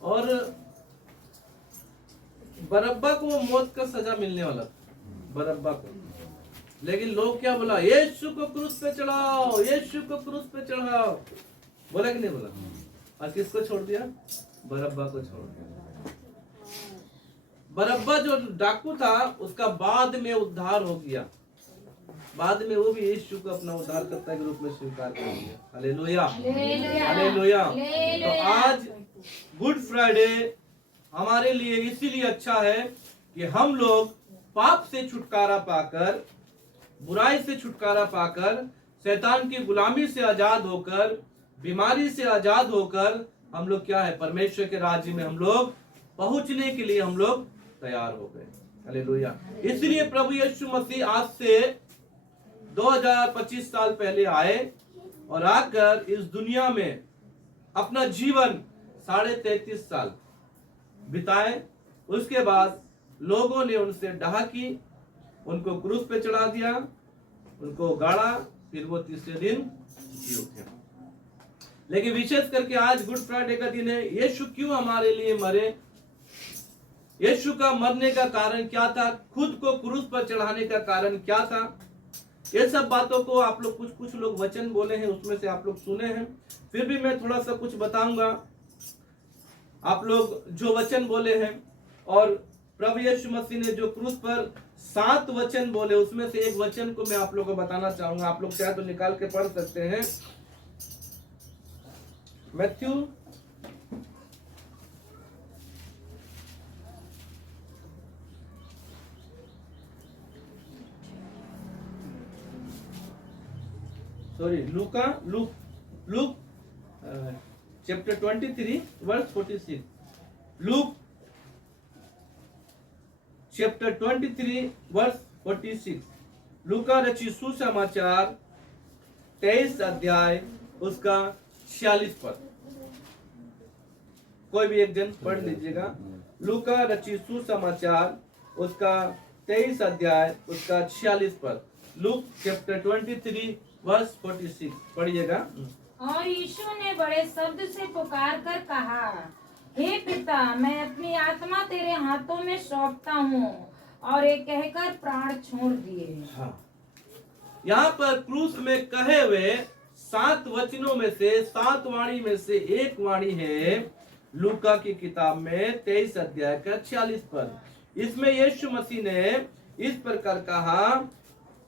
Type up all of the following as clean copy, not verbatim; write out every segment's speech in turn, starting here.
और बरअब्बा को मौत का सजा मिलने वाला था, बरअब्बा को। लेकिन लोग क्या बोला, यीशु को क्रूस पे चढ़ाओ, यीशु को क्रूस पे चढ़ाओ, बोला कि नहीं बोला? और किसको छोड़ दिया? बरअब्बा को छोड़ दिया। बरअब्बा जो डाकू था उसका बाद में उद्धार हो गया, बाद में वो भी यीशु को अपना उद्धारकर्ता के रूप में स्वीकार कर लिया। Hallelujah, hallelujah. तो आज गुड फ्राइडे हमारे लिए इसीलिए अच्छा है कि हम लोग पाप से छुटकारा पाकर, बुराई से छुटकारा पाकर, शैतान की गुलामी से आजाद होकर, बीमारी से आजाद होकर हम लोग क्या है, परमेश्वर के राज्य में हम लोग पहुंचने के लिए हम लोग तैयार हो गए। हालेलुया। इसलिए प्रभु यीशु मसीह आज से 2025 साल पहले आए और आकर इस दुनिया में अपना जीवन 33.5 साल बिताए। उसके बाद लोगों ने उनसे डाह की, उनको क्रूस पे चढ़ा दिया, उनको गाड़ा, फिर वो तीसरे दिन जी उठे। लेकिन विशेष करके आज गुड फ्राइडे का दिन है। यीशु क्यों हमारे लिए मरे? यीशु का मरने का कारण क्या था? खुद को क्रूस पर चढ़ाने का कारण क्या था? ये सब बातों को आप लोग कुछ लोग वचन बोले हैं, उसमें से आप लोग सुने हैं, फिर भी मैं थोड़ा सा कुछ बताऊंगा। आप लोग जो वचन बोले हैं और प्रभु यीशु मसीह ने जो क्रूस पर 7 वचन बोले, उसमें से एक वचन को मैं आप लोगों को बताना चाहूंगा। आप लोग चाहे तो निकाल के पढ़ सकते हैं। Matthew Luke chapter 23 verse 46। Luke chapter 23 verse 46। लूका रचित सुसमाचार 23 अध्याय उसका 46 पद। कोई भी एक जन पढ़ लीजिएगा। लूका रचित सुसमाचार उसका 23 अध्याय उसका 46 पद। लूक चैप्टर 23 वर्स 46 पढ़िएगा। और यीशु ने बड़े शब्द से पुकार कर कहा, हे पिता, मैं अपनी आत्मा तेरे हाथों में सौंपता हूँ। और ये कहकर प्राण छोड़ दिए। हाँ, यहाँ पर क्रूस में कहे हुए 7 वचनों में से 7 वाणी में से एक वाणी है लूका की किताब में 23 अध्याय का 46 पद। इसमें यीशु मसीह ने इस प्रकार कहा,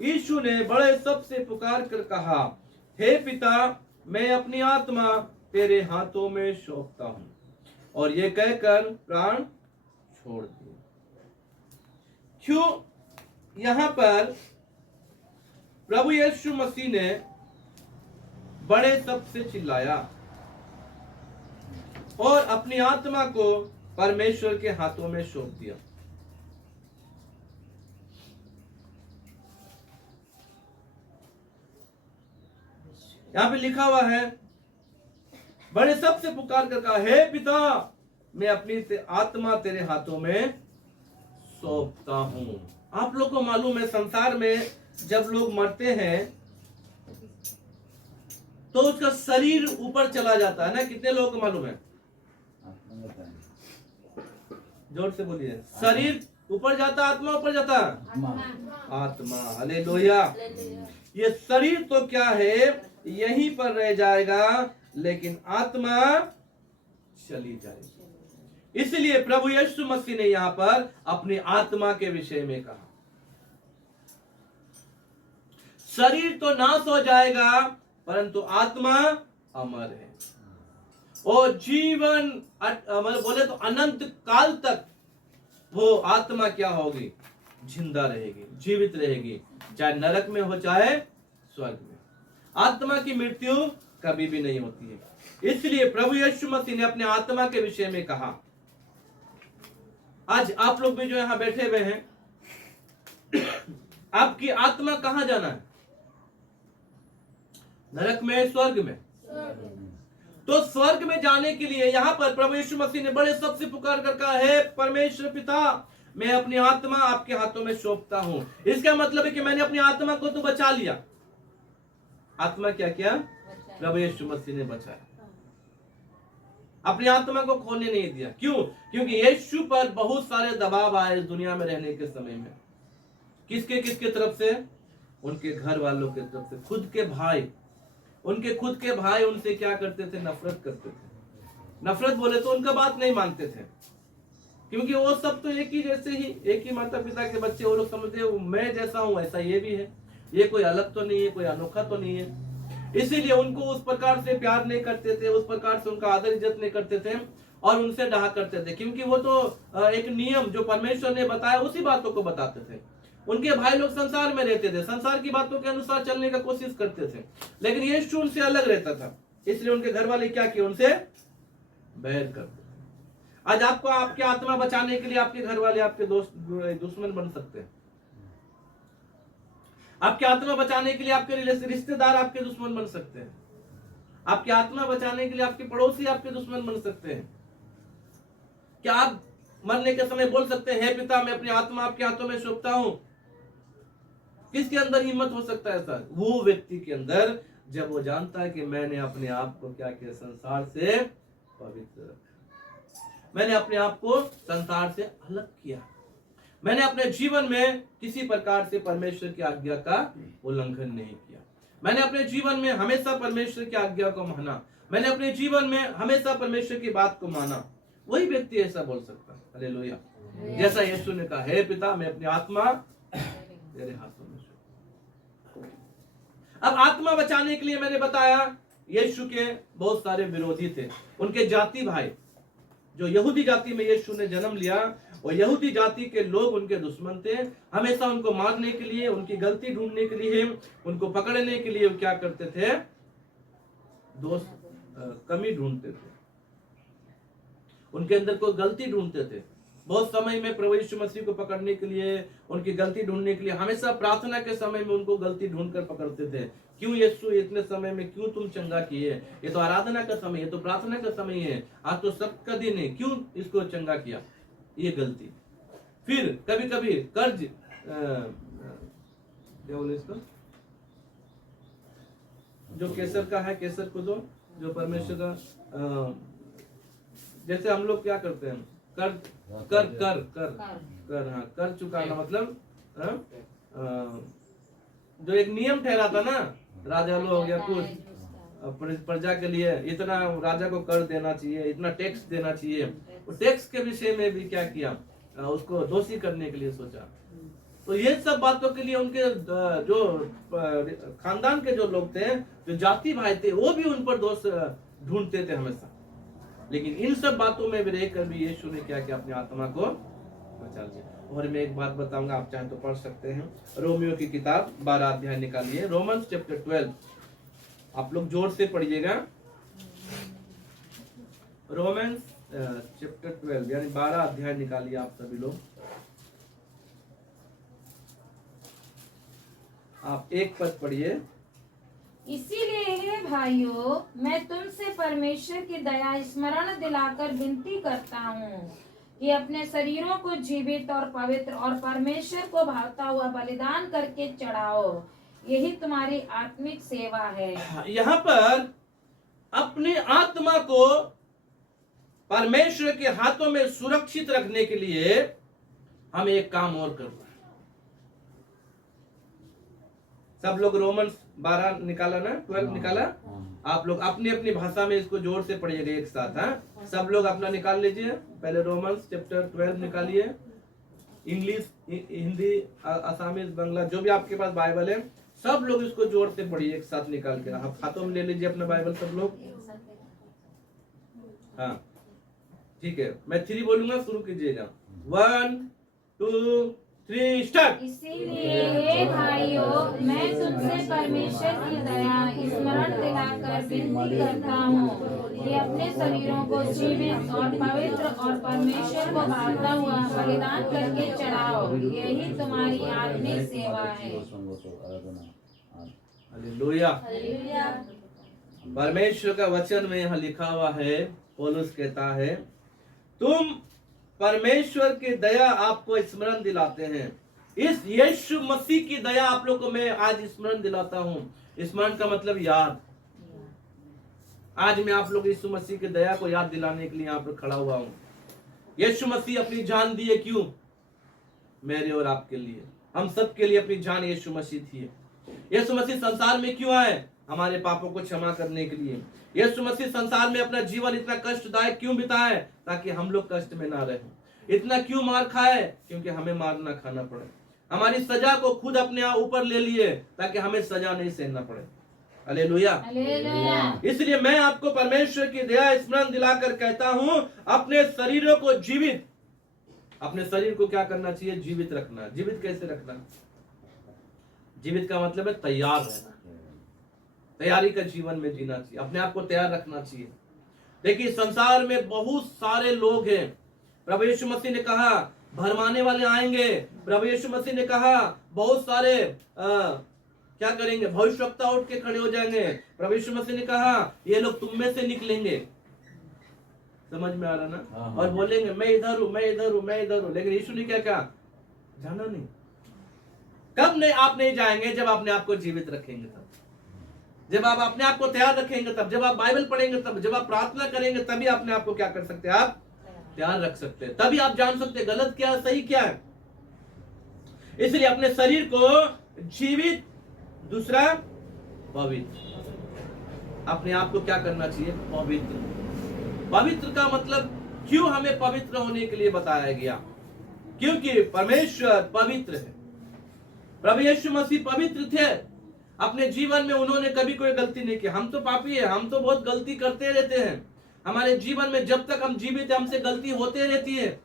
यीशु ने बड़े शब्द से पुकार कर कहा, हे पिता, मैं अपनी आत्मा तेरे हाथों में सौंपता हूं। और ये कहकर प्राण छोड़ दिए। क्यों? यहां पर प्रभु यीशु मसीह ने बड़े शब्द से चिल्लाया और अपनी आत्मा को परमेश्वर के हाथों में सौंप दिया। यहां पे लिखा हुआ है, बड़े शब्द से पुकार कर कहा, हे पिता, मैं अपनी आत्मा तेरे हाथों में सौंपता हूं। आप लोग को मालूम है, संसार में जब लोग मरते हैं तो उसका शरीर ऊपर चला जाता है ना। कितने लोगों को मालूम है? जोर से बोलिए। शरीर ऊपर जाता, आत्मा ऊपर जाता? आत्मा। हालेलुया। ये शरीर तो क्या है, यहीं पर रह जाएगा, लेकिन आत्मा चली जाएगी। इसलिए प्रभु यीशु मसीह ने यहां पर अपनी आत्मा के विषय में कहा, शरीर तो नाश हो जाएगा परंतु आत्मा अमर है। और जीवन बोले तो अनंत काल तक वो आत्मा क्या होगी? जिंदा रहेगी, जीवित रहेगी, चाहे नरक में हो चाहे स्वर्ग में। आत्मा की मृत्यु कभी भी नहीं होती है। इसलिए प्रभु यीशु मसीह ने अपने आत्मा के विषय में कहा। आज आप लोग भी जो यहां बैठे हुए हैं, आपकी आत्मा कहां जाना है? नरक में, स्वर्ग में? तो स्वर्ग में जाने के लिए यहां पर प्रभु यीशु मसीह ने बड़े शब्द से पुकार कर कहा, हे परमेश्वर पिता, मैं अपनी आत्मा आपके हाथों में सौंपता हूं। इसका मतलब है कि मैंने अपनी आत्मा को तो बचा लिया। आत्मा क्या किया? प्रभु यीशु मसीह ने बचाया। अपनी आत्मा को खोने नहीं दिया। क्यों? क्योंकि यीशु पर बहुत सारे दबाव आए इस दुनिया में रहने के समय में। किसके तरफ से? उनके घर वालों की तरफ से, खुद के भाई। उनके खुद के भाई उनसे क्या करते थे? नफरत करते थे। नफरत बोले तो उनका बात नहीं मानते थे, क्योंकि वो सब तो एक ही जैसे ही, एक ही माता पिता के बच्चे। वो लोग समझते हैं मैं जैसा हूं ऐसा ये भी है, ये कोई अलग तो नहीं है, कोई अनोखा तो नहीं है। इसीलिए उनको उस प्रकार से प्यार नहीं करते थे, उस प्रकार से उनका आदर इज्जत नहीं करते थे और उनसे डहा करते थे, क्योंकि वो तो एक नियम जो परमेश्वर ने बताया उसी बातों को बताते थे। उनके भाई लोग संसार में रहते थे, संसार की बातों के अनुसार चलने का कोशिश करते थे, लेकिन यीशु उनसे अलग रहता था। इसलिए उनके घर वाले क्या किए? उनसे बैर करते। आज आपको आपकी आत्मा बचाने के लिए आपके घर वाले आपके दोस्त दुश्मन बन सकते हैं। आपकी आत्मा बचाने के लिए आपके रिश्तेदार आपके दुश्मन बन सकते हैं। आपकी आत्मा बचाने के लिए आपके पड़ोसी आपके दुश्मन बन सकते हैं। क्या आप मरने के समय बोल सकते हैं, हे पिता मैं अपनी आत्मा आपके हाथों में सौंपता हूं? किसके अंदर हिम्मत हो सकता है ऐसा? वो व्यक्ति के अंदर, जब वो जानता है कि मैंने अपने आप को क्या किया? संसार से पवित्र रखा, मैंने अपने आप को संसार से अलग किया, मैंने अपने जीवन में किसी प्रकार से परमेश्वर की आज्ञा का उल्लंघन नहीं किया, मैंने अपने जीवन में हमेशा परमेश्वर की आज्ञा को माना, मैंने अपने जीवन में हमेशा परमेश्वर की बात को माना। वही व्यक्ति ऐसा बोल सकता है। हालेलुया। जैसा यीशु ने कहा, हे पिता मैं अपनी आत्मा तेरे हाथों में सौंपता हूं। अब आत्मा बचाने के लिए मैंने बताया यीशु के बहुत सारे विरोधी थे। उनके जाति भाई, जो यहूदी जाति में यीशु ने जन्म लिया, और यहूदी जाति के लोग उनके दुश्मन थे। हमेशा उनको मारने के लिए, उनकी गलती ढूंढने के लिए, उनको पकड़ने के लिए क्या करते थे? दोष कमी ढूंढते थे, उनके अंदर कोई गलती ढूंढते थे। बहुत समय में प्रभु यीशु मसीह को पकड़ने के लिए, उनकी गलती ढूंढने के लिए हमेशा प्रार्थना के समय में उनको गलती ढूंढकर पकड़ते थे। क्यों यीशु इतने समय में क्यों तुम चंगा किए? ये तो आराधना का समय, ये तो प्रार्थना का समय है, आज तो सबका दिन है, क्यों इसको चंगा किया? ये गलती। फिर कभी कभी कर्ज, क्या बोले इसको, जो केसर का है, केसर को दो, जो परमेश्वर का, जैसे हम लोग क्या करते हैं, कर कर कर कर कर हाँ, कर चुकाना मतलब जो एक नियम ठहरा था ना, राजा लोग हो गया कुछ प्रजा के लिए इतना राजा को कर देना चाहिए, इतना टैक्स देना चाहिए। वो टैक्स के विषय में भी क्या किया? उसको दोषी करने के लिए सोचा। तो ये सब बातों के लिए उनके जो खानदान के जो लोग थे, जो जाति भाई थे, वो भी उन पर दोष ढूंढते थे हमेशा। लेकिन इन सब बातों में भी रहकर भी यीशु ने क्या किया? अपनी आत्मा को बचा लिया। और मैं एक बात बताऊंगा, आप चाहें तो पढ़ सकते हैं। रोमियो की किताब 12 अध्याय निकालिए, रोमन्स चैप्टर 12, आप लोग जोर से पढ़िएगा। रोमन्स चैप्टर 12 यानी 12 अध्याय निकालिए आप सभी लोग। आप एक पद पढ़िए। इसीलिए हे भाइयों, मैं तुमसे परमेश्वर की दया स्मरण दिलाकर विनती करता हूँ कि अपने शरीरों को जीवित और पवित्र और परमेश्वर को भावता हुआ बलिदान करके चढ़ाओ, यही तुम्हारी आत्मिक सेवा है। यहाँ पर अपनी आत्मा को परमेश्वर के हाथों में सुरक्षित रखने के लिए हम एक काम और करना है। सब लोग रोमन्स 12 निकाला ना, 12 निकाला? आप लोग अपनी अपनी भाषा में इसको जोर से पढ़िएगा एक साथ। हाँ, सब लोग अपना निकाल लीजिए। पहले रोमन्स चैप्टर 12 निकालिए। इंग्लिश, हिंदी, असामीज, बांग्ला, जो भी आपके पास बाइबल है, सब लोग इसको जोर से पढ़िए एक साथ निकाल के। आप हाथों में ले लीजिए अपना बाइबल सब लोग। हाँ ठीक है, मैं 3 बोलूंगा, शुरू कीजिएगा। 1 2 3 स्टार्ट। इसीलिए हे भाइयों, मैं तुमसे परमेश्वर की दया स्मरण दिलाकर विनती करता हूँ कि अपने शरीरों को जीवित और पवित्र और परमेश्वर को भावता हुआ बलिदान करके चढ़ाओ, यही तुम्हारी आत्मिक सेवा है। हालेलुया। परमेश्वर का वचन में यहाँ लिखा हुआ है, पौलुस कहता है, तुम परमेश्वर की दया आपको स्मरण दिलाते हैं। इस यीशु मसीह की दया आप लोग को मैं आज स्मरण दिलाता हूं। स्मरण का मतलब याद। आज मैं आप लोग यीशु मसीह की दया को याद दिलाने के लिए यहाँ पर खड़ा हुआ हूँ। यीशु मसीह अपनी जान दिए क्यों? मेरे और आपके लिए, हम सब के लिए अपनी जान यीशु मसीह थी। यीशु मसीह संसार में क्यों आए? हमारे पापों को क्षमा करने के लिए। यीशु मसीह संसार में अपना जीवन इतना कष्टदायक क्यों बिताए? ताकि हम लोग कष्ट में ना रहें। इतना क्यों मार खाए? क्योंकि हमें मार ना खाना पड़े। हमारी सजा को खुद अपने ऊपर ले लिए ताकि हमें सजा नहीं सहना पड़े। हालेलुया। इसलिए मैं आपको परमेश्वर की दया स्मरण दिलाकर कहता हूं, अपने शरीरों को जीवित, अपने शरीर को क्या करना चाहिए? जीवित रखना। जीवित कैसे रखना? जीवित का मतलब है तैयार रहना, तैयारी का जीवन में जीना चाहिए, अपने आप को तैयार रखना चाहिए। देखिए संसार में बहुत सारे लोग हैं। प्रभु यीशु मसीह ने कहा भरमाने वाले आएंगे। प्रभु यीशु मसीह ने कहा बहुत सारे क्या करेंगे? भविष्यवक्ता उठ के खड़े हो जाएंगे। प्रभु यीशु मसीह ने कहा ये लोग तुम में से निकलेंगे। समझ में आ रहा ना? और बोलेंगे मैं इधर हूं, मैं इधर हूं, मैं इधर हूं। लेकिन यीशु ने क्या कहा? जाना नहीं। कब नहीं आप नहीं जाएंगे? जब अपने आप को जीवित रखेंगे तब, जब आप अपने आप को तैयार रखेंगे तब, जब आप बाइबल पढ़ेंगे तब, जब आप प्रार्थना करेंगे तभी अपने आप को क्या कर सकते हैं? आप तैयार रख सकते हैं। तभी आप जान सकते हैं गलत क्या है, सही क्या है। इसलिए अपने शरीर को जीवित, दूसरा पवित्र। अपने आप को क्या करना चाहिए? पवित्र। पवित्र का मतलब क्यों हमें पवित्र होने के लिए बताया गया? क्योंकि परमेश्वर पवित्र है। प्रभु यीशु मसीह पवित्र थे। अपने जीवन में उन्होंने कभी कोई गलती नहीं की। हम तो पापी है, हम तो बहुत गलती करते रहते हैं। हमारे जीवन में जब तक हम जीवित हैं हमसे गलती होते रहती है।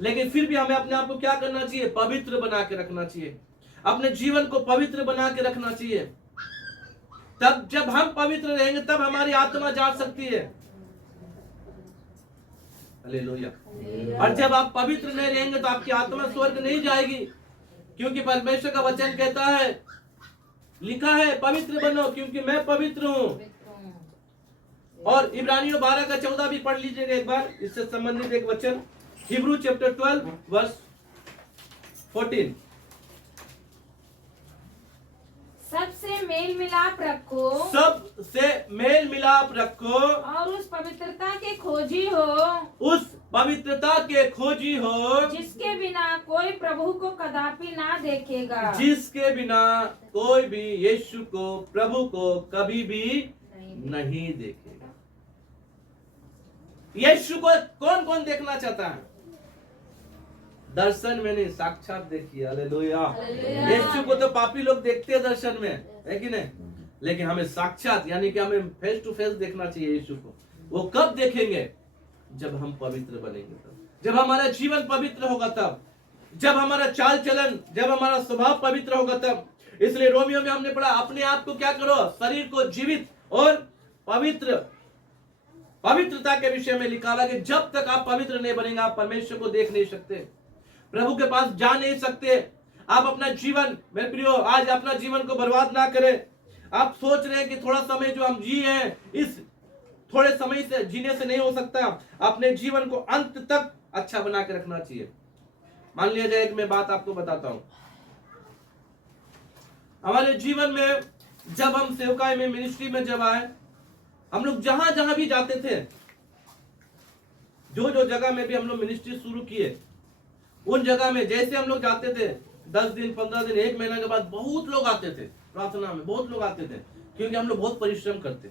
लेकिन फिर भी हमें अपने आप को क्या करना चाहिए? पवित्र बना के रखना चाहिए। अपने जीवन को पवित्र बना के रखना चाहिए। तब जब हम पवित्र रहेंगे तब हमारी आत्मा जा सकती है। हालेलुया। और जब आप पवित्र नहीं रहेंगे तो आपकी आत्मा स्वर्ग नहीं जाएगी। क्योंकि परमेश्वर का वचन कहता है, लिखा है पवित्र बनो क्योंकि मैं पवित्र हूं। और इब्रानियों 12 का 14 भी पढ़ लीजिएगा एक बार, इससे संबंधित एक वचन। Hebrew chapter 12 verse 14। सबसे मेल मिलाप रखो, सबसे मेल मिलाप रखो, और उस पवित्रता के खोजी हो, उस पवित्रता के खोजी हो, जिसके बिना कोई प्रभु को कदापि ना देखेगा। जिसके बिना कोई भी यीशु को, प्रभु को कभी भी नहीं देखेगा। यीशु को कौन कौन देखना चाहता है? दर्शन में नहीं, साक्षात देखिए। हालेलुया। यीशु को तो पापी लोग देखते हैं दर्शन में, है कि नहीं? लेकिन हमें साक्षात यानी कि हमें फेस टू फेस देखना चाहिए यीशु को। वो कब देखेंगे? जब हम पवित्र बनेंगे तब, जब हमारा जीवन पवित्र होगा तब, जब हमारा चाल चलन, जब हमारा स्वभाव पवित्र होगा तब। इसलिए रोमियो में हमने पढ़ा अपने आप को क्या करो? शरीर को जीवित और पवित्र। पवित्रता के विषय में लिखा हुआ कि जब तक आप पवित्र नहीं बनेंगे आप परमेश्वर को देख नहीं सकते, प्रभु के पास जा नहीं सकते। आप अपना जीवन, मेरे प्रियो, आज अपना जीवन को बर्बाद ना करें। आप सोच रहे हैं कि थोड़ा समय जो हम जी हैं, इस थोड़े समय से जीने से नहीं हो सकता। अपने जीवन को अंत तक अच्छा बना के रखना चाहिए। मान लिया जाए, एक मैं बात आपको बताता हूं। हमारे जीवन में जब हम सेवकाई में, मिनिस्ट्री में जब आए, हम लोग जहां जहां भी जाते थे, जो जो जगह में भी हम लोग मिनिस्ट्री शुरू किए, उन जगह में जैसे हम लोग जाते थे, 10 दिन, 15 दिन, 1 महीना के बाद बहुत लोग आते थे प्रार्थना में, बहुत लोग आते थे। क्योंकि हम लोग बहुत परिश्रम करते।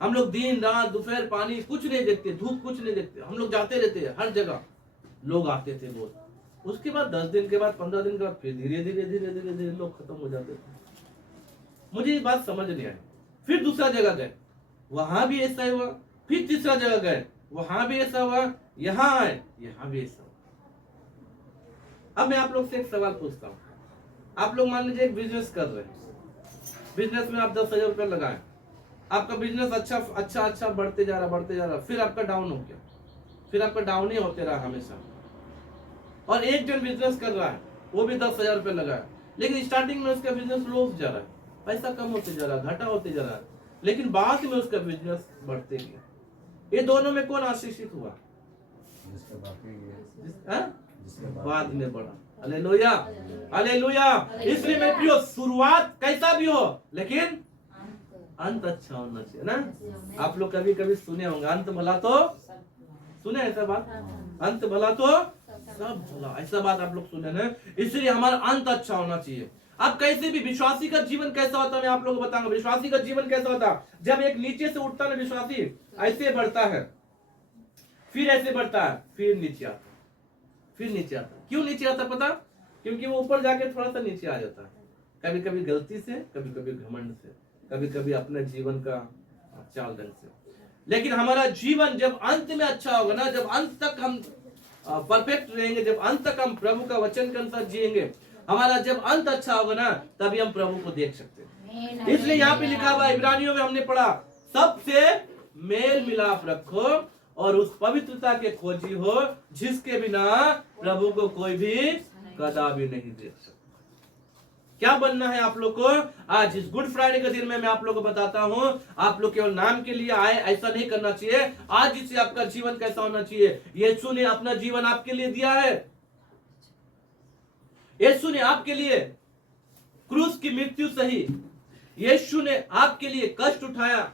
हम लोग दिन रात, दोपहर, पानी कुछ नहीं देखते, धूप कुछ नहीं देखते, हम लोग जाते रहते हैं हर जगह। लोग आते थे बहुत। उसके बाद 10 दिन के बाद, 15 दिन के बाद फिर धीरे धीरे धीरे धीरे धीरे लोग खत्म हो जाते थे। मुझे ये बात समझ नहीं आई। फिर दूसरा जगह गए, वहां भी ऐसा हुआ। फिर तीसरा जगह गए, वहां भी ऐसा हुआ। यहाँ आए, यहाँ भी ऐसा हुआ। अब मैं आप लोग से एक सवाल पूछता हूँ। आप लोग मान लीजिए एक बिजनेस कर रहे हैं, बिजनेस में आप 10,000 रुपये लगाए, आपका बिजनेस अच्छा अच्छा अच्छा बढ़ते जा रहा, फिर आपका डाउन हो गया, फिर आपका डाउन ही होते रहा हमेशा। और एक जन बिजनेस कर रहा है, वो भी 10,000 रुपये लगाया, लेकिन स्टार्टिंग में उसका बिजनेस लॉस जा रहा है, पैसा कम होते जा रहा है, घाटा होते जा रहा है, लेकिन बाद में उसका बिजनेस बढ़ते गया। ये दोनों में कौन आशीषित हुआ? बाद में बढ़ा। Hallelujah, hallelujah. इसलिए मैं प्रियो, शुरुआत कैसा भी हो लेकिन अंत अच्छा होना चाहिए ना। आप लोग कभी कभी सुने होंगे अंत भला तो, सुने ऐसा बात, अंत भला तो सब भला, ऐसा बात आप लोग सुने ना। इसलिए हमारा अंत अच्छा होना चाहिए। अब कैसे भी विश्वासी का जीवन कैसा होता है मैं आप लोगों को बताऊंगा। विश्वासी का जीवन कैसा होता है, जब एक नीचे से उठता है विश्वासी, ऐसे बढ़ता है, फिर ऐसे बढ़ता है, फिर नीचे आता है, फिर नीचे आता है। क्यों नीचे आता पता? क्योंकि वो ऊपर जाके थोड़ा सा नीचे आ जाता है, कभी कभी गलती से, कभी कभी घमंड से, कभी कभी अपने जीवन का चाल ढंग से। लेकिन हमारा जीवन जब अंत में अच्छा होगा ना, जब अंत तक हम परफेक्ट रहेंगे, जब अंत तक हम प्रभु का वचन के अनुसार जिएंगे, हमारा जब अंत अच्छा होगा ना, तभी हम प्रभु को देख सकते हैं। इसलिए यहाँ पे लिखा हुआ इब्रानियों में हमने पढ़ा, सबसे मेल मिलाप रखो और उस पवित्रता के खोजी हो जिसके बिना प्रभु को कोई भी कदापि नहीं देख सकता। क्या बनना है आप लोग को? आज इस गुड फ्राइडे के दिन में मैं आप लोग को बताता हूं, आप लोग केवल नाम के लिए आए ऐसा नहीं करना चाहिए। आज इससे आपका जीवन कैसा होना चाहिए? यीशु ने अपना जीवन आपके लिए दिया है। यीशु ने आपके लिए क्रूस की मृत्यु सही, यीशु ने आपके लिए कष्ट उठाया,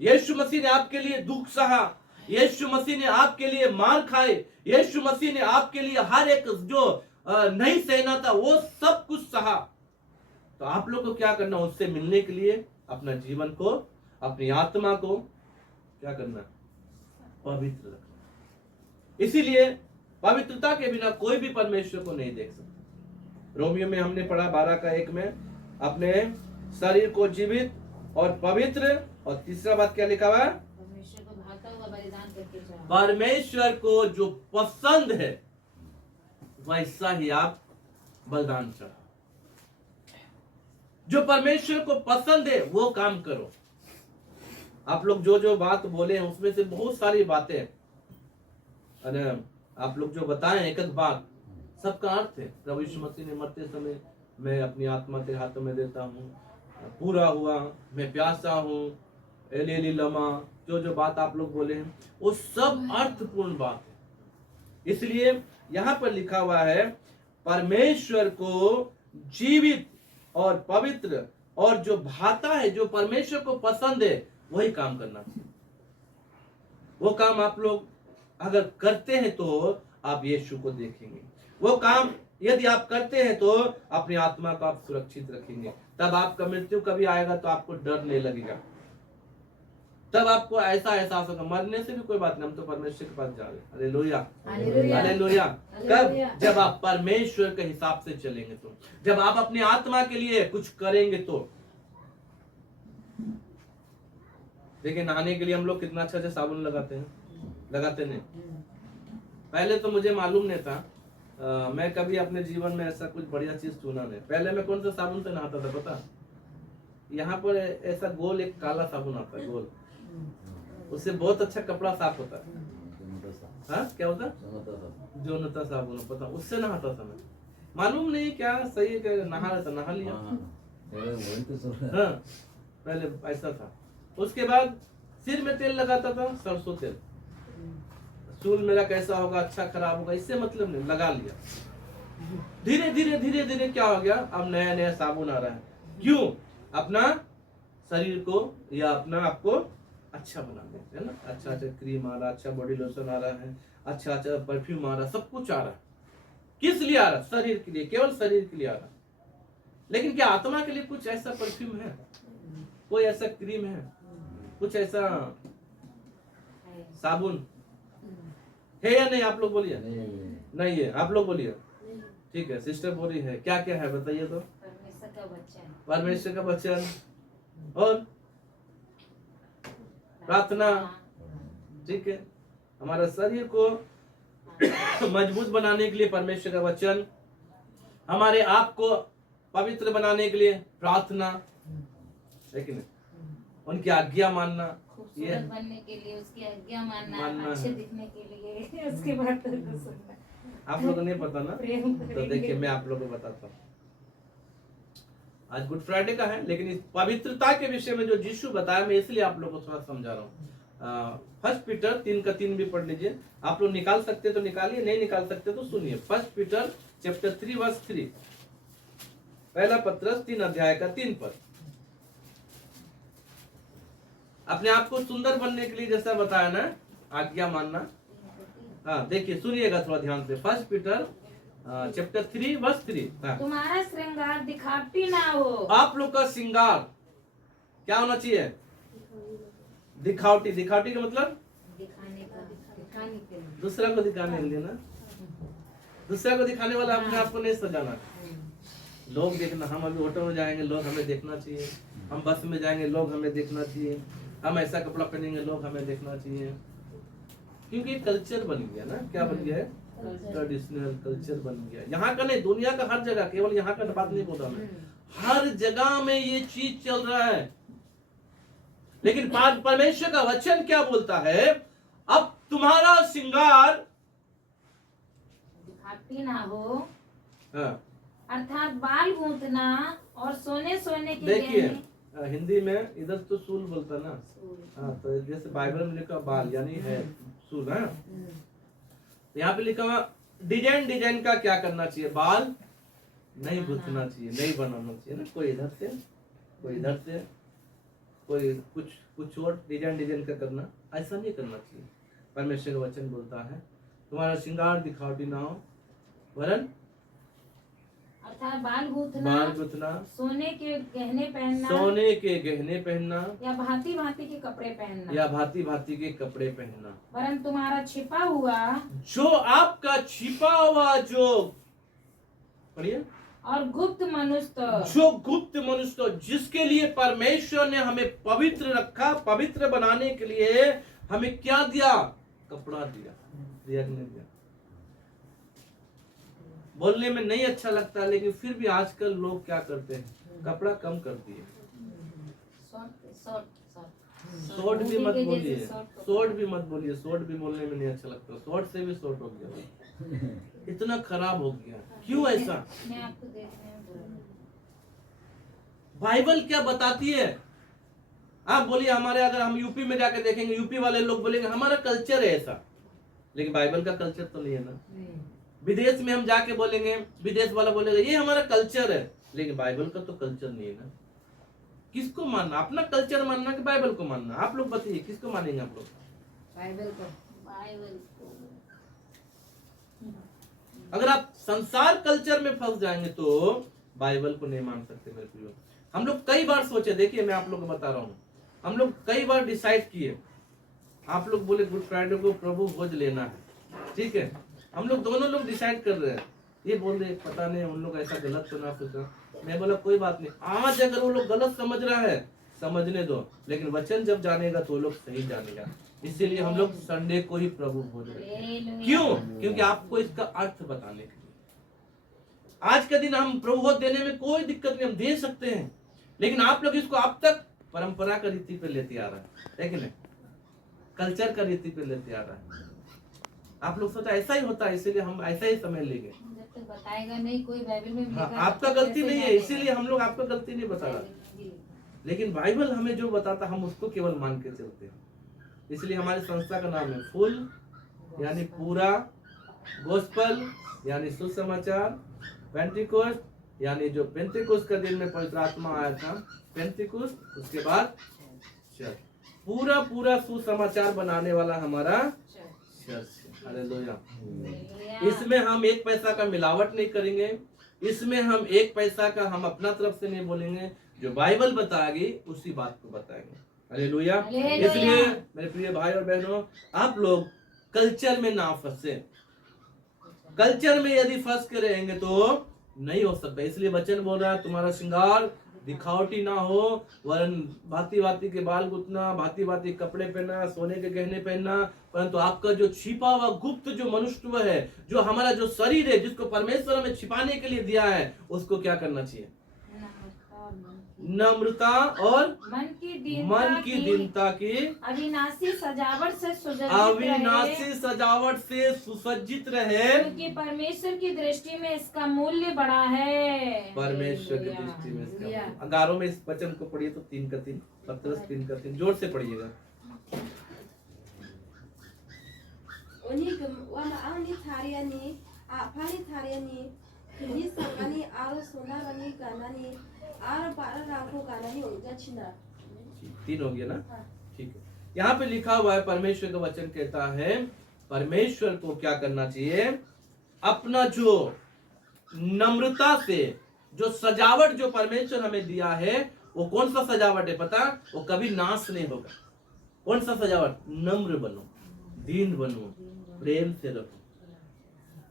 यीशु मसीह ने आपके लिए दुख सहा, यीशु मसीह ने आपके लिए मार खाए, यीशु मसीह ने आपके लिए हर एक जो नहीं सहना था वो सब कुछ सहा। तो आप लोग को क्या करना? उससे मिलने के लिए अपना जीवन को, अपनी आत्मा को क्या करना? पवित्र रखना। इसीलिए पवित्रता के बिना कोई भी परमेश्वर को नहीं देख सकता। रोमियो में हमने पढ़ा 12:1 में, अपने शरीर को जीवित और पवित्र, और तीसरा बात क्या लिखा हुआ है? परमेश्वर को भाता हुआ बलिदान करके जाओ। परमेश्वर को जो पसंद है वैसा ही आप बलिदान चढ़ाओ। जो परमेश्वर को पसंद है वो काम करो। आप लोग जो जो बात बोले हैं उसमें से बहुत सारी बातें, अरे आप लोग जो बताएं एक एक बात, सबका अर्थ है। प्रभु यीशु मसीह ने मरते समय, मैं अपनी आत्मा तेरे हाथों में देता हूँ, पूरा हुआ, मैं प्यासा हूँ, एली एली लमा, जो जो बात आप लोग बोले हैं वो सब अर्थपूर्ण बात है। इसलिए यहाँ पर लिखा हुआ है, परमेश्वर को जीवित और पवित्र और जो भाता है, जो परमेश्वर को पसंद है, वही काम करना चाहिए। वो काम आप लोग अगर करते हैं तो आप यीशु को देखेंगे। वो काम यदि आप करते हैं तो अपनी आत्मा को आप सुरक्षित रखेंगे। तब आपका मृत्यु कभी आएगा तो आपको डर नहीं लगेगा। तब आपको ऐसा एहसास होगा, मरने से भी कोई बात नहीं, हम तो परमेश्वर के पास जा रहे हैं। Hallelujah, hallelujah. कब? जब आप परमेश्वर के हिसाब से चलेंगे तो, जब आप अपनी आत्मा के लिए कुछ करेंगे तो। देखिए, नहाने के लिए हम लोग कितना अच्छा साबुन लगाते हैं, लगाते नहीं? पहले तो मुझे मालूम नहीं था, मैं कभी अपने जीवन में ऐसा कुछ बढ़िया चीज चुना नहीं। पहले मैं कौन सा साबुन से नहाता था पता? यहाँ पर ऐसा गोल एक काला साबुन आता है, गोल, उससे बहुत अच्छा कपड़ा साफ होता है। हाँ, क्या होता है? जोनता साबुन, पता, उससे नहाता था मैं। मालूम नहीं क्या सही है, क्या नहा रहा था, नहा लिया। हाँ, पहले ऐसा था। उसके बाद सिर में तेल लगाता था, सरसों तेल। चूल मेरा कैसा होगा, अच्छा खराब होगा, इससे मतलब नहीं, लगा लिया। धीरे धीरे धीरे धीरे क्या हो गया, अब नया नया साबुन आ रहा है। क्यों? अपना शरीर को या अपना आपको अच्छा बनाने है ना। अच्छा अच्छा क्रीम आ रहा, अच्छा बॉडी लोशन आ रहा है, अच्छा अच्छा परफ्यूम आ रहा, सब कुछ आ रहा है। किस लिए आ रहा? शरीर के लिए, केवल शरीर के लिए आ रहा। लेकिन क्या आत्मा के लिए कुछ ऐसा परफ्यूम है, कोई ऐसा क्रीम है, कुछ ऐसा साबुन है या नहीं? आप लोग बोलिए। नहीं है, आप लोग बोलिए। ठीक है, सिस्टर बोली है। क्या क्या है बताइए तो? परमेश्वर का वचन, परमेश्वर का वचन और प्रार्थना। ठीक है, हमारा शरीर को मजबूत बनाने के लिए परमेश्वर का वचन, हमारे आप को पवित्र बनाने के लिए प्रार्थना, लेकिन उनकी आज्ञा मानना, ये खूबसूरत बनने के लिए उसकी आज्ञा मानना अच्छे है। दिखने के लिए उसके बाद तो सुनना। आप लोगों को नहीं पता ना, प्रेम तो करेंगे। देखिए मैं आप लोगों को बताता हूँ। आज गुड फ्राइडे का है, लेकिन इस पवित्रता के विषय में जो यीशु बताया, मैं इसलिए आप लोगों को थोड़ा समझा रहा हूँ। 1 पीटर 3:3 भी पढ़ लीजिए। आप लोग निकाल सकते तो निकालिए, नहीं निकाल सकते तो सुनिए। 1 पीटर चैप्टर 3 वर्स 3, पहला पत्रस 3 अध्याय का 3 पद। अपने आप को सुंदर बनने के लिए जैसा बताया ना, आज्ञा मानना। हाँ देखिए, सुनिएगा थोड़ा ध्यान से। 1 पीटर चैप्टर 3 वर्स 3। हाँ। तुम्हारा श्रृंगार दिखावटी ना हो। आप लोग का श्रृंगार क्या होना चाहिए? दिखावटी। दिखावटी का मतलब दिखाने के लिए। दूसरा को दिखाने के लिए ना, दूसरा को दिखाने वाला अपने आप को नहीं सजाना। लोग देखना, हम अभी होटल में जाएंगे लोग हमें देखना चाहिए, हम बस में जाएंगे लोग हमें देखना चाहिए, हम ऐसा कपड़ा पहनेंगे लोग हमें देखना चाहिए, क्योंकि कल्चर बन गया ना। क्या बन गया है? ट्रेडिशनल कल्चर बन गया। यहाँ का नहीं, दुनिया का हर जगह, केवल यहाँ का बात नहीं बोल रहा मैं, हर जगह में ये चीज चल रहा है। लेकिन परमेश्वर का वचन क्या बोलता है? अब तुम्हारा श्रृंगार दिखावटी ना हो, हाँ। अर्थात बाल गूंथना और सोने के देखिए गहने। हिंदी में इधर तो सूल बोलता ना, हाँ, तो जैसे बाइबल में लिखा बाल यानी है सूल है। यहाँ पे लिखा हुआ डिजाइन का क्या करना चाहिए? बाल नहीं गूंथना चाहिए, नहीं बनाना चाहिए ना। कोई इधर से, कोई इधर से, कोई कुछ और डिजाइन का करना, ऐसा नहीं करना चाहिए। परमेश्वर का वचन बोलता है तुम्हारा श्रृंगार दिखावटी ना हो, वरन अर्थात बाल गूंथना, सोने के गहने पहनना, या भांति भांति के कपड़े पहनना, वरन तुम्हारा छिपा हुआ, जो आपका छिपा हुआ, जो पढ़िए, और गुप्त मनुष्य, जो गुप्त मनुष्य, जिसके लिए परमेश्वर ने हमें पवित्र रखा, पवित्र बनाने के लिए हमें क्या दिया? कपड़ा दिया कि नहीं दिया? बोलने में नहीं अच्छा लगता, लेकिन फिर भी आजकल लोग क्या करते हैं? कपड़ा कम कर दिए। शॉर्ट भी मत बोलिए, शॉर्ट भी मत बोलिए, शॉर्ट भी बोलने में नहीं अच्छा लगता। शॉर्ट से भी शॉर्ट हो गया, इतना खराब हो गया। क्यों ऐसा? बाइबल क्या बताती है? आप बोलिए हमारे, अगर हम यूपी में जाके देखेंगे, यूपी वाले लोग बोलेंगे हमारा कल्चर है ऐसा, लेकिन बाइबल का कल्चर तो नहीं है ना। विदेश में हम जाके बोलेंगे, विदेश वाला बोलेगा ये हमारा कल्चर है, लेकिन बाइबल का तो कल्चर नहीं है ना। किसको मानना? अपना कल्चर मानना कि बाइबल को मानना? आप लोग बताइए, किसको मानेंगे आप लोग? बाइबल को। अगर आप संसार कल्चर में फंस जाएंगे तो बाइबल को नहीं मान सकते मेरे प्रियो। हम लोग कई बार सोचे, देखिए मैं आप लोग को बता रहा हूँ, हम लोग कई बार डिसाइड किए। आप लोग बोले गुड फ्राइडे को प्रभु भोज लेना है, ठीक है, हम लोग दोनों लोग डिसाइड कर रहे हैं। ये बोल रहे पता नहीं उन लोग ऐसा गलत तो ना सोचा। मैं बोला कोई बात नहीं, आज अगर वो लोग गलत समझ रहा है समझने दो, लेकिन वचन जब जानेगा तो वो लोग सही जानेगा। इसीलिए हम लोग संडे को ही प्रभु भोज रहे हैं। क्यों? क्योंकि आपको इसका अर्थ बताने के लिए। आज के दिन हम प्रभु भोज देने में कोई दिक्कत नहीं, हम दे सकते हैं, लेकिन आप लोग इसको अब तक परंपरा का रीति पे लेते आ रहा है कि नहीं? कल्चर का रीति पे लेते आ रहा है। आप लोग सोचा ऐसा ही होता है, इसीलिए हम ऐसा ही समझ लेंगे। जब तक बताएगा नहीं कोई बाइबल में, हाँ, आपका गलती नहीं है, इसीलिए हम लोग आपका गलती नहीं बता रहा, लेकिन बाइबल हमें जो बताता हम उसको केवल मान के चलते हैं। इसलिए हमारी संस्था का नाम है फुल यानी पूरा, गोस्पल यानी सुसमाचार, पेंटिकोस्ट यानी जो पेंटिकोस्ट का दिन में पवित्र आत्मा आया था, पेंटिकोस्ट, उसके बाद चर्च। पूरा पूरा सुसमाचार बनाने वाला हमारा चर्च। हालेलुया। इसमें हम एक पैसा का मिलावट नहीं करेंगे, इसमें हम एक पैसा का हम अपना तरफ से नहीं बोलेंगे, जो बाइबल बताएगी उसी बात को बताएंगे। हालेलुया। इसलिए मेरे प्रिय भाई और बहनों, आप लोग कल्चर में ना फंसे। कल्चर में यदि फंस के रहेंगे तो नहीं हो सकता। इसलिए वचन बोल रहा है तुम्हारा श्रृंगार दिखावटी ना हो, वरन भांति भांति के बाल गुथना, भांति भांति कपड़े पहनना, सोने के गहने पहनना, परंतु आपका जो छिपा हुआ गुप्त जो मनुष्य है, जो हमारा जो शरीर है, जिसको परमेश्वर हमें छिपाने के लिए दिया है, उसको क्या करना चाहिए? नम्रता और मन की दीनता की अविनाशी सजावट से सुसज्जित रहे, क्योंकि परमेश्वर की दृष्टि में इसका मूल्य बड़ा है। परमेश्वर की दृष्टि में इसका। अगारों में इस वचन को पढ़िए तो 3 का 3, पत्रस 3 का 3, जोर से पढ़िएगा। तीन हो गया ना? ठीक है, यहाँ पे लिखा हुआ है, परमेश्वर का वचन कहता है परमेश्वर को क्या करना चाहिए, अपना जो नम्रता से जो सजावट जो परमेश्वर हमें दिया है, वो कौन सा सजावट है पता, वो कभी नाश नहीं होगा। कौन सा सजावट, नम्र बनो, दीन बनो, प्रेम से रखो।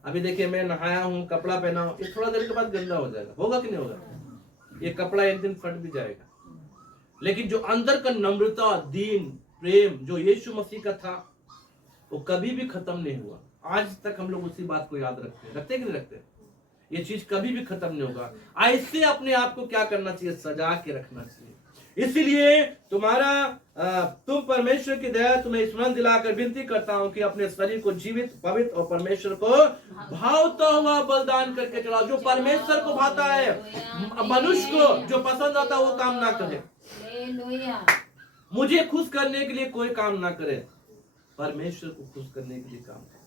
अभी देखिए मैं नहाया हूँ, कपड़ा पहना हूँ, ये थोड़ा देर के बाद गंदा हो जाएगा, होगा कि नहीं होगा, ये कपड़ा एक दिन फट भी जाएगा। लेकिन जो अंदर का नम्रता, दीन, प्रेम जो यीशु मसीह का था, वो कभी भी खत्म नहीं हुआ। आज तक हम लोग उसी बात को याद रखते कि नहीं रखते, ये चीज कभी भी खत्म नहीं होगा। ऐसे अपने आप को क्या करना चाहिए, सजा के रखना चाहिए। इसीलिए तुम परमेश्वर की दया तुम्हें स्मरण दिलाकर विनती करता हूं कि अपने शरीर को जीवित, पवित्र और परमेश्वर को भावता हुआ बलिदान करके चढ़ाओ। जो परमेश्वर को भाता है, मनुष्य को जो पसंद आता है वो काम ना करे। मुझे खुश करने के लिए कोई काम ना करे, परमेश्वर को खुश करने के लिए काम करे।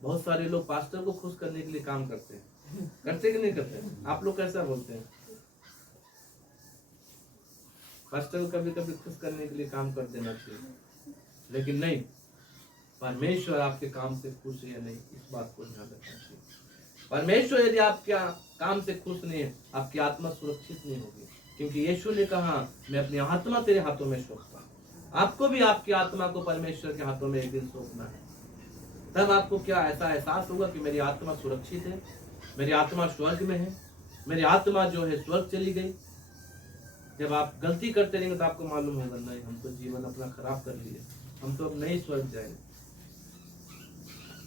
बहुत सारे लोग पास्टर को खुश करने के लिए काम करते हैं, करते कि नहीं करते? आप लोग कैसा बोलते हैं, पास्टर को कभी कभी खुश करने के लिए काम कर देना चाहिए, लेकिन नहीं, परमेश्वर आपके काम से खुश है या नहीं, इस बात को ध्यान रखना चाहिए। परमेश्वर यदि आपके काम से खुश नहीं है, आपकी आत्मा सुरक्षित नहीं होगी, क्योंकि यीशु ने कहा मैं अपनी आत्मा तेरे हाथों में सौंपता हूं। आपको भी आपकी आत्मा को परमेश्वर के हाथों में एक दिन सौंपना है। तब आपको क्या ऐसा एहसास होगा कि मेरी आत्मा सुरक्षित है, मेरी आत्मा स्वर्ग में है, मेरी आत्मा जो है स्वर्ग चली गई। जब आप गलती करते रहेंगे तो आपको मालूम होगा नहीं, हम तो जीवन अपना खराब कर लिए, हम तो अब नहीं स्वर्ग जाएंगे।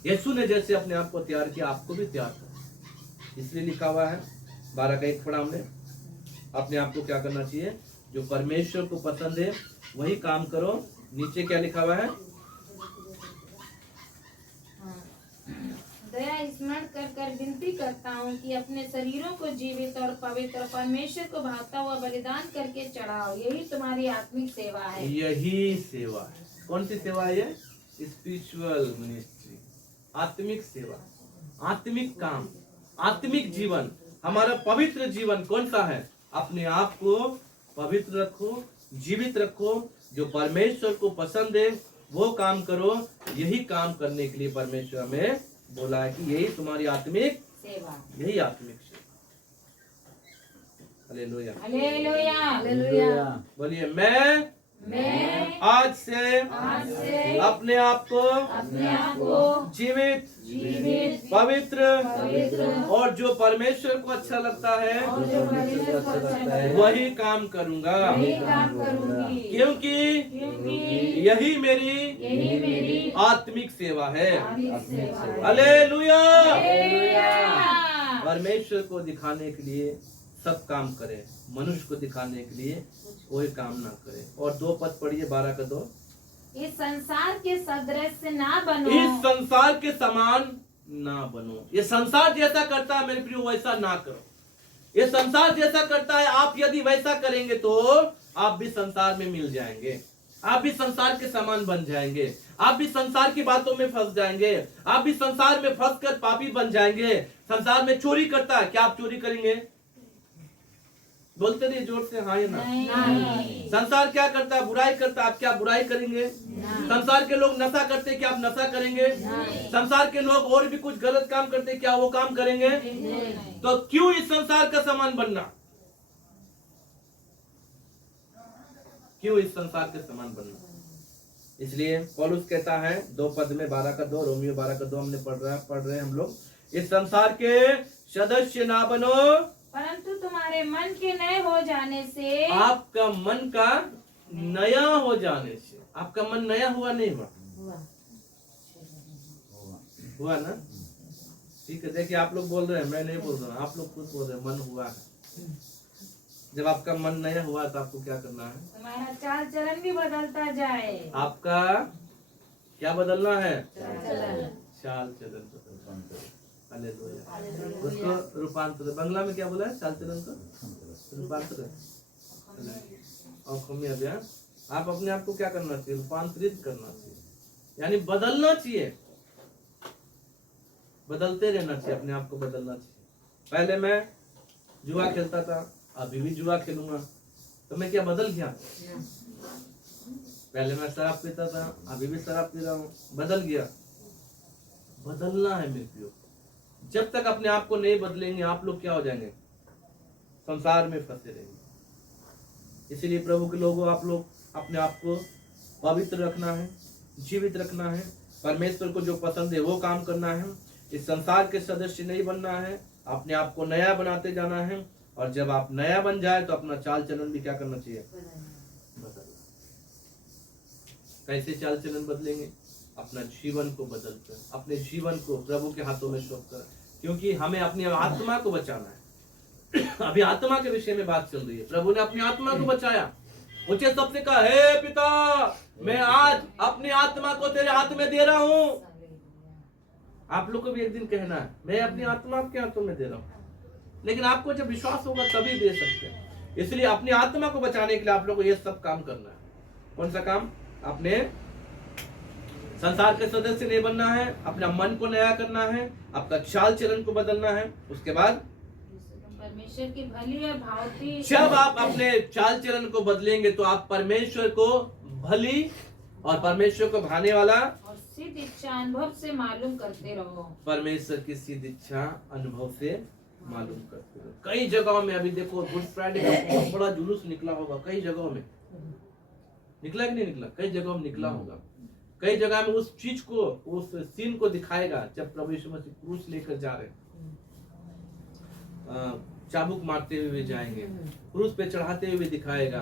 यीशु ने जैसे अपने आप को तैयार किया, आपको भी तैयार करो। इसलिए लिखा हुआ है 12:1 पढ़ा हमने, अपने आप को क्या करना चाहिए, जो परमेश्वर को पसंद है वही काम करो। नीचे क्या लिखा हुआ है, दया स्मरण कर कर विनती करता हूँ कि अपने शरीरों को जीवित और पवित्र परमेश्वर को भावता हुआ बलिदान करके चढ़ाओ, यही तुम्हारी आत्मिक सेवा है। यही सेवा है। कौन सी सेवा है ये? स्पिरिचुअल मिनिस्ट्री, आत्मिक सेवा, आत्मिक काम, आत्मिक जीवन। हमारा पवित्र जीवन कौन सा है? अपने आप को पवित्र रखो, जीवित रखो, जो परमेश्वर को पसंद है वो काम करो। यही काम करने के लिए परमेश्वर हमें बोला है कि यही तुम्हारी आत्मिक सेवा, यही आत्मिक सेवा। Hallelujah, hallelujah, hallelujah. बोलिए मैं आज से अपने आप को जीवित, पवित्र और जो परमेश्वर को अच्छा लगता है वही काम करूंगा, क्योंकि यही मेरी आत्मिक सेवा है। हालेलुया। परमेश्वर को दिखाने के लिए सब काम करे, मनुष्य को दिखाने के लिए कोई काम ना करे। और 2 पद पढ़िए 12:2, इस संसार के सदृश ना बनो, इस संसार के समान ना बनो। ये संसार जैसा करता है मेरे प्रियो वैसा ना करो। ये संसार जैसा करता है, आप यदि वैसा करेंगे तो आप भी संसार में मिल जाएंगे, आप भी संसार के समान बन जाएंगे, आप भी संसार की बातों में फंस जाएंगे, आप भी संसार में फंस कर पापी बन जाएंगे। संसार में चोरी करता है, क्या आप चोरी करेंगे? बोलते नहीं जोर से, हाँ या ना? नहीं। संसार क्या करता है? बुराई करता है, आप क्या बुराई करेंगे? संसार के लोग नशा करते, क्या आप नशा करेंगे? संसार के लोग और भी कुछ गलत काम करते, क्या वो काम करेंगे? तो क्यों इस संसार का समान बनना? क्यों इस संसार के समान बनना? इसलिए पौलुस कहता है 2 पद में 12:2, रोमियो 12:2 हमने पढ़ रहे हैं हम लोग, इस संसार के सदस्य ना बनो, परंतु तुम्हारे मन के नए हो जाने से, आपका मन का नया हो जाने से। आपका मन नया हुआ नहीं हुआ? हुआ ना? ठीक है, देखिए आप लोग बोल रहे हैं, मैं नहीं बोल रहा, आप लोग खुद बोल रहे हैं मन हुआ है। जब आपका मन नया हुआ तो आपको क्या करना है? तुम्हारा चाल चलन भी बदलता जाए। आपका क्या बदलना है? चाल चलन बदलना। हालेलुया। उसको रूपांतर, बांग्ला में क्या बोला है? चाल चलन को रूपांतर। और अभियान आप अपने आप को क्या करना चाहिए? रूपांतरित करना चाहिए, यानी बदलना चाहिए, बदलते रहना चाहिए, अपने आप को बदलना चाहिए। पहले मैं जुआ खेलता था, अभी भी जुआ खेलूंगा, तो मैं क्या बदल गया? पहले मैं शराब पीता था, अभी भी शराब पी रहा हूँ, बदल गया। बदलना है मेरे प्रियो। जब तक अपने आप को नहीं बदलेंगे आप लोग क्या हो जाएंगे, संसार में फंसे रहेंगे। इसीलिए प्रभु के लोगों, आप लोग अपने आप को पवित्र रखना है, जीवित रखना है, परमेश्वर को जो पसंद है वो काम करना है। इस संसार के सदस्य नहीं बनना है, अपने आप को नया बनाते जाना है। और जब आप नया बन जाए तो अपना चाल चलन भी क्या करना चाहिए, बदलना। कैसे चाल चलन बदलेंगे, अपना जीवन को बदलकर, अपने जीवन को प्रभु के हाथों में सौंप कर, क्योंकि हमें अपनी आत्मा को बचाना है। अभी आत्मा के विषय में बात चल रही है। प्रभु ने अपनी आत्मा को बचाया, मुझे सबसे कहा, हे पिता, मैं आज अपनी आत्मा को तेरे हाथ में दे रहा हूं। आप लोग को भी एक दिन कहना है, मैं अपनी आत्मा आपके हाथों में दे रहा हूं। लेकिन आपको जब विश्वास होगा तभी दे सकते हैं। इसलिए अपनी आत्मा को बचाने के लिए आप लोग को ये सब काम करना है। कौन सा काम? अपने संसार के सदस्य नहीं बनना है, अपना मन को नया करना है, आपका चाल चलन को बदलना है। उसके बाद परमेश्वर की भली और भावती, जब आप अपने चाल चलन को बदलेंगे तो आप परमेश्वर को भली और परमेश्वर को भाने वाला और सिद्ध इच्छा अनुभव से मालूम करते रहो। परमेश्वर की सिद्ध इच्छा अनुभव से मालूम करते रहो। कई जगहों में अभी देखो, गुड फ्राइडे का बहुत बड़ा जुलूस निकला होगा, कई जगहों में निकला कि नहीं निकला, कई जगहों में निकला होगा। कई जगह में उस चीज को, उस सीन को दिखाएगा जब प्रभु यीशु मसीह क्रूस लेकर जा रहे, चाबुक मारते हुए जाएंगे, क्रूस पे चढ़ाते हुए दिखाएगा,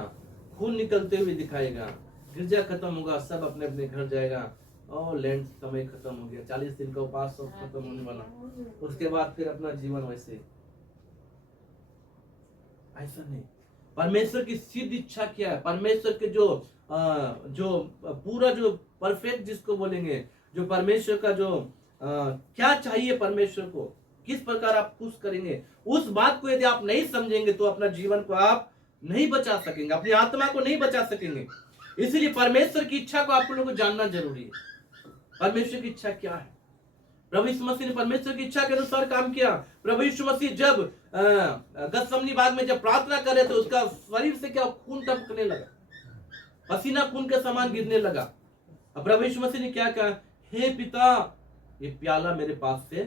खून निकलते हुए दिखाएगा, गिरजा खत्म होगा, सब अपने अपने घर जाएगा। और लैंड समय खत्म हो गया, 40 दिन का उपास सब खत्म होने वाला। उसके बाद फिर अपना जीवन वैसे, ऐसा नहीं। परमेश्वर की सिद्ध इच्छा क्या है? परमेश्वर के जो पूरा जो परफेक्ट जिसको बोलेंगे, जो परमेश्वर का जो क्या चाहिए परमेश्वर को, किस प्रकार आप खुश करेंगे, उस बात को यदि आप नहीं समझेंगे तो अपना जीवन को आप नहीं बचा सकेंगे, अपनी आत्मा को नहीं बचा सकेंगे। इसलिए परमेश्वर की इच्छा को आप लोगों को जानना जरूरी है। परमेश्वर की इच्छा क्या है? प्रभु यीशु मसीह ने परमेश्वर की इच्छा के अनुसार काम किया। प्रभु यीशु मसीह जब गतसमनी बाग में जब प्रार्थना कर रहे थे, उसका शरीर से क्या खून टपकने लगा, पसीना खून के समान गिरने लगा। अब प्रभु यीशु मसीह ने क्या कहा? हे पिता, ये प्याला मेरे पास से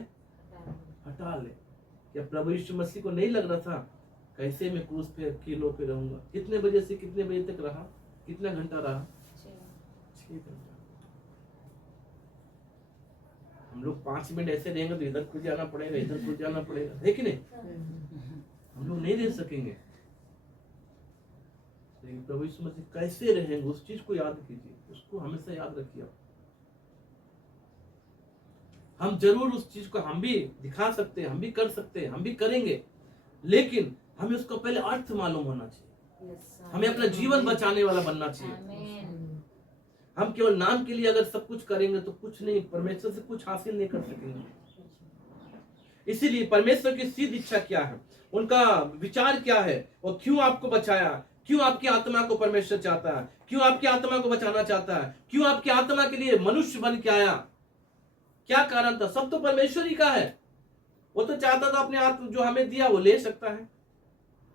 हटा ले। क्या प्रभु यीशु मसीह को नहीं लग रहा था कैसे मैं क्रूस पे कीलों पे रहूंगा? कितने बजे से कितने बजे तक रहा? कितना घंटा रहा? 6 घंटा। हम लोग 5 मिनट ऐसे रहेंगे तो इधर खुद जाना पड़ेगा, इधर खुद जाना पड़ेगा, है कि नहीं? हम लोग नहीं रह सकेंगे। लेकिन प्रभु यीशु मसीह कैसे रहेंगे, उस चीज को याद कीजिए, उसको हमेशा याद रखिए। हम जरूर उस चीज को हम भी दिखा सकते हैं, हम भी कर सकते हैं, हम भी करेंगे, लेकिन हमें उसका पहले अर्थ मालूम होना चाहिए। हमें अपना जीवन बचाने वाला बनना चाहिए। हम केवल नाम के लिए अगर सब कुछ करेंगे तो कुछ नहीं, परमेश्वर से कुछ हासिल नहीं कर सकेंगे। इसीलिए परमेश्वर की सिद्ध इच्छा क्या है, उनका विचार क्या है, वो क्यों आपको बचाया, क्यों आपकी आत्मा को परमेश्वर चाहता है, क्यों आपकी आत्मा को बचाना चाहता है, क्यों आपकी आत्मा के लिए मनुष्य बन के आया, क्या कारण था? सब तो परमेश्वर ही का है। वो तो चाहता था अपने आत्मा जो हमें दिया वो ले सकता है,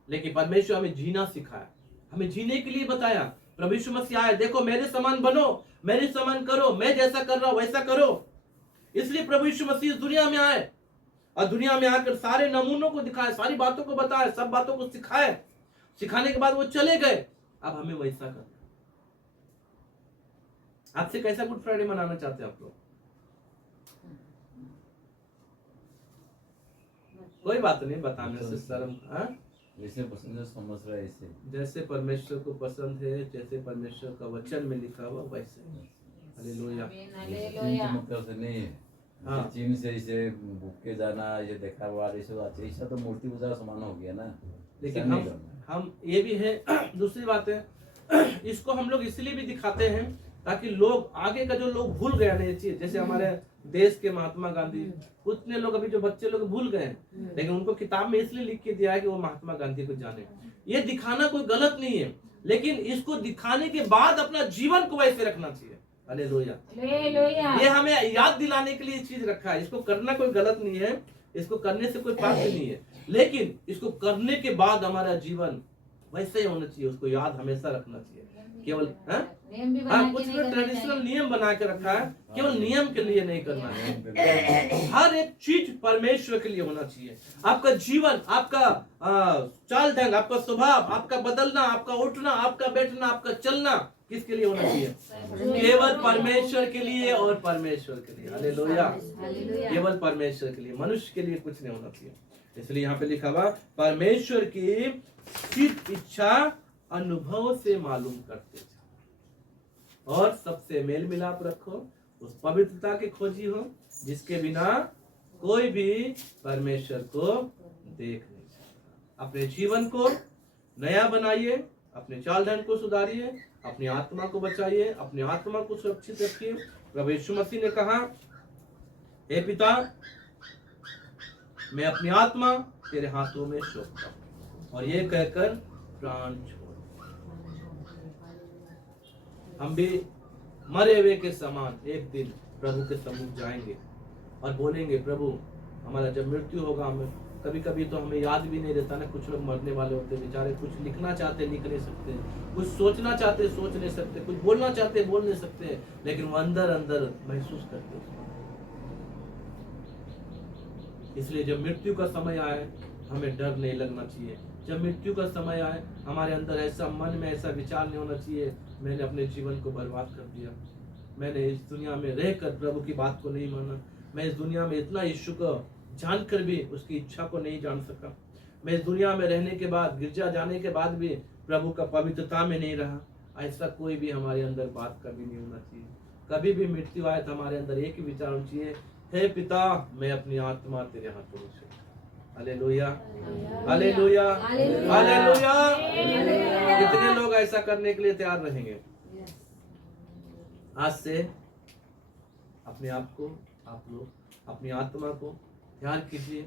लेकिन परमेश्वर हमें जीना सिखाया, हमें जीने के लिए बताया। प्रभु यीशु मसीह आए, देखो मेरे समान बनो, मेरे समान करो, मैं जैसा कर रहा हूं वैसा करो। इसलिए प्रभु यीशु मसीह दुनिया में आए और दुनिया में आकर सारे नमूनों को दिखाए, सारी बातों को बताए, सब बातों को सिखाए। सिखाने के बाद वो चले गए। अब हमें वैसा करना। आपसे कैसा गुड फ्राइडे मनाना चाहते हैं आप लोग? कोई बात नहीं, बताने से शर्म। जैसे पसंद है समझ रहा है, ऐसे जैसे परमेश्वर को पसंद है, जैसे परमेश्वर का वचन में लिखा हुआ वैसे। हालेलुया। मतलब से नहीं है। हाँ। चीन से इसे भूख के जाना, ये देखा हुआ ऐसा तो मूर्ति पूजा का समान हो गया ना। लेकिन हम ये भी है, दूसरी बात है, इसको हम लोग इसलिए भी दिखाते हैं ताकि लोग आगे का जो लोग भूल गए ना ये चीज, जैसे हमारे देश के महात्मा गांधी, उतने लोग अभी जो बच्चे लोग भूल गए, लेकिन उनको किताब में इसलिए लिख के दिया है कि वो महात्मा गांधी को जाने। ये दिखाना कोई गलत नहीं है, लेकिन इसको दिखाने के बाद अपना जीवन को वैसे रखना चाहिए। हालेलुया। ये हमें याद दिलाने के लिए चीज रखा है। इसको करना कोई गलत नहीं है, इसको करने से कोई पाप नहीं है, लेकिन इसको करने के बाद हमारा जीवन वैसे ही होना चाहिए, उसको याद हमेशा रखना चाहिए। केवल नियम भी बना हाँ, के कुछ नहीं भी करना ट्रेडिशनल चाहिए। नियम बना के रखा है, केवल नियम के लिए नहीं करना है। हर एक चीज परमेश्वर के लिए होना चाहिए। आपका जीवन, आपका चाल ढंग, आपका स्वभाव, आपका बदलना, आपका उठना, आपका बैठना, आपका चलना किसके लिए होना चाहिए? केवल परमेश्वर के लिए और परमेश्वर के लिए। हालेलुया। हालेलुया। केवल परमेश्वर के लिए, मनुष्य के लिए कुछ नहीं होना चाहिए। इसलिए यहाँ पे लिखा हुआ, परमेश्वर की सिद्ध इच्छा अनुभव से मालूम करते जाओ और सबसे मेल मिलाप रखो, उस पवित्रता के खोजी हो जिसके बिना कोई भी परमेश्वर को देख नहीं सकता। अपने जीवन को नया बनाइए, अपने चाल ढंग को सुधारिए, अपनी आत्मा को बचाइए, अपनी आत्मा को सुरक्षित रखिए। प्रभु यीशु मसीह ने कहा, हे पिता, मैं अपनी आत्मा तेरे हाथों में सौंपता हूं, और ये कहकर प्राण छोड़। हम भी मरे हुए के समान एक दिन प्रभु के सम्मुख जाएंगे और बोलेंगे, प्रभु हमारा जब मृत्यु होगा, हमें कभी कभी तो हमें याद भी नहीं रहता ना। कुछ लोग मरने वाले होते बेचारे, कुछ लिखना चाहते लिख नहीं सकते, कुछ सोचना चाहते सोच नहीं सकते, कुछ बोलना चाहते बोल नहीं सकते, लेकिन वो अंदर अंदर महसूस करते हैं। इसलिए जब मृत्यु का समय आए हमें डर नहीं लगना चाहिए। जब मृत्यु का समय आए हमारे अंदर ऐसा मन में ऐसा विचार नहीं होना चाहिए, मैंने अपने जीवन को बर्बाद कर दिया, मैंने इस दुनिया में रहकर प्रभु की बात को नहीं माना, मैं इस दुनिया में इतना यीशु को जानकर भी उसकी इच्छा को नहीं जान सका, मैं इस दुनिया में रहने के बाद, गिरजा जाने के बाद भी प्रभु का पवित्रता में नहीं रहा। ऐसा कोई भी हमारे अंदर बात कभी नहीं होना चाहिए। कभी भी मृत्यु आए तो हमारे अंदर एक ही विचार होना चाहिए, हे पिता, मैं अपनी आत्मा तेरे हाथों में सौंपता हूं। Hallelujah, hallelujah, hallelujah. कितने लोग ऐसा करने के लिए तैयार रहेंगे? आज से अपने आप को, आप लोग अपनी आत्मा को तैयार कीजिए।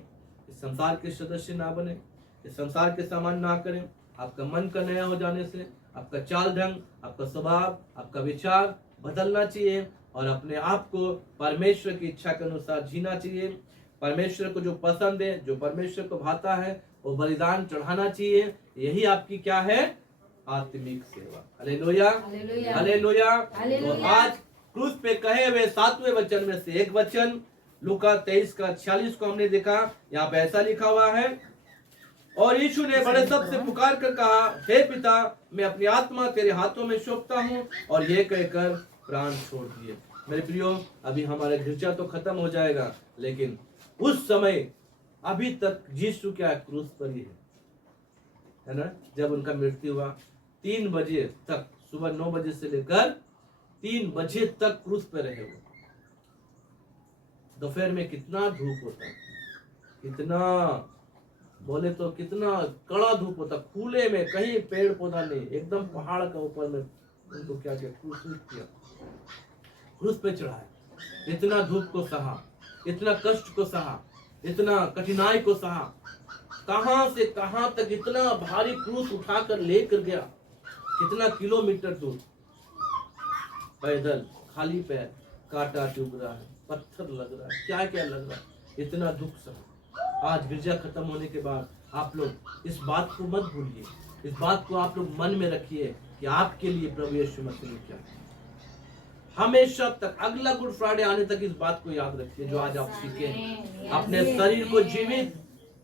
इस संसार के सदस्य ना बने, इस संसार के समान ना करें। आपका मन का नया हो जाने से आपका चाल ढंग, आपका स्वभाव, आपका विचार बदलना चाहिए और अपने आप को परमेश्वर की इच्छा के अनुसार जीना चाहिए। परमेश्वर को जो पसंद है, जो परमेश्वर को भाता है, वो बलिदान चढ़ाना चाहिए। यही आपकी क्या है? आत्मिक सेवा। Hallelujah, hallelujah. तो आज क्रूस पे कहे हुए 7वें वचन में से एक वचन लूका 23 का 46 को हमने देखा। यहाँ पे ऐसा लिखा हुआ है, और यीशु ने बड़े शब्द से पुकार कर कहा, हे पिता, मैं अपनी आत्मा तेरे हाथों में सौंपता हूँ, और ये कहकर प्राण छोड़ दिए। मेरे प्रियो, अभी हमारा गिरजा तो खत्म हो जाएगा, लेकिन उस समय अभी तक यीशु क्या क्रूस पर ही है ना। जब उनका मृत्यु हुआ 3 बजे तक, सुबह 9 बजे से लेकर 3 बजे तक क्रूस पे रहे वो। दोपहर में कितना धूप होता, कितना बोले तो कितना कड़ा धूप होता, खुले में, कहीं पेड़ पौधा नहीं, एकदम पहाड़ का ऊपर में उनको क्या किया, क्रूस पे चढ़ाया। इतना धूप को सहा, इतना कष्ट को सहा, इतना कठिनाई को सहा, कहां से कहां तक इतना भारी क्रूस उठाकर लेकर गया। कितना किलोमीटर दूर पैदल, खाली पैर, कांटा चुभ रहा है, पत्थर लग रहा है, क्या क्या लग रहा है, इतना दुख सहा। आज गिरजा खत्म होने के बाद आप लोग इस बात को मत भूलिए, इस बात को आप लोग मन में रखिए कि आपके लिए प्रभु यीशु मसीह ने क्या किया। हमेशा तक, अगला गुड फ्राइडे आने तक इस बात को याद रखिए जो आज आप सीखे। अपने शरीर को जीवित,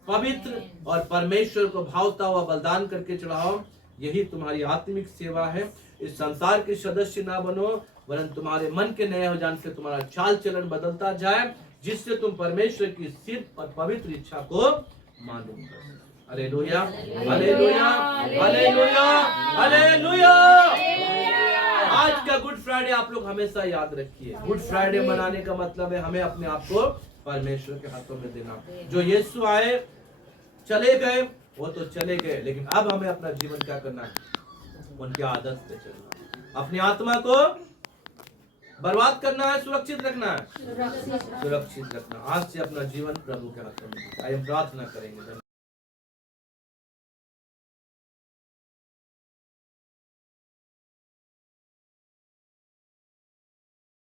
पवित्र और परमेश्वर को भावता हुआ बलिदान करके चढ़ाओ। यही तुम्हारी आत्मिक सेवा है। इस संसार के सदस्य ना बनो, वरन तुम्हारे मन के नए हो जाने से तुम्हारा चाल चलन बदलता जाए, जिससे तुम परमेश्वर की सिद्ध और पवित्र इच्छा को मालूम करो। Hallelujah, hallelujah, hallelujah, hallelujah. आज का गुड फ्राइडे आप लोग हमेशा याद रखिए। गुड फ्राइडे मनाने का मतलब है हमें अपने आप को परमेश्वर के हाथों में देना। जो यीशु आए, चले गए, वो तो चले गए, लेकिन अब हमें अपना जीवन क्या करना है? उनके आदत पे चलना, अपनी आत्मा को बर्बाद करना है, सुरक्षित रखना है, सुरक्षित रखना। आज से अपना जीवन प्रभु के हाथों में। आइए प्रार्थना करेंगे।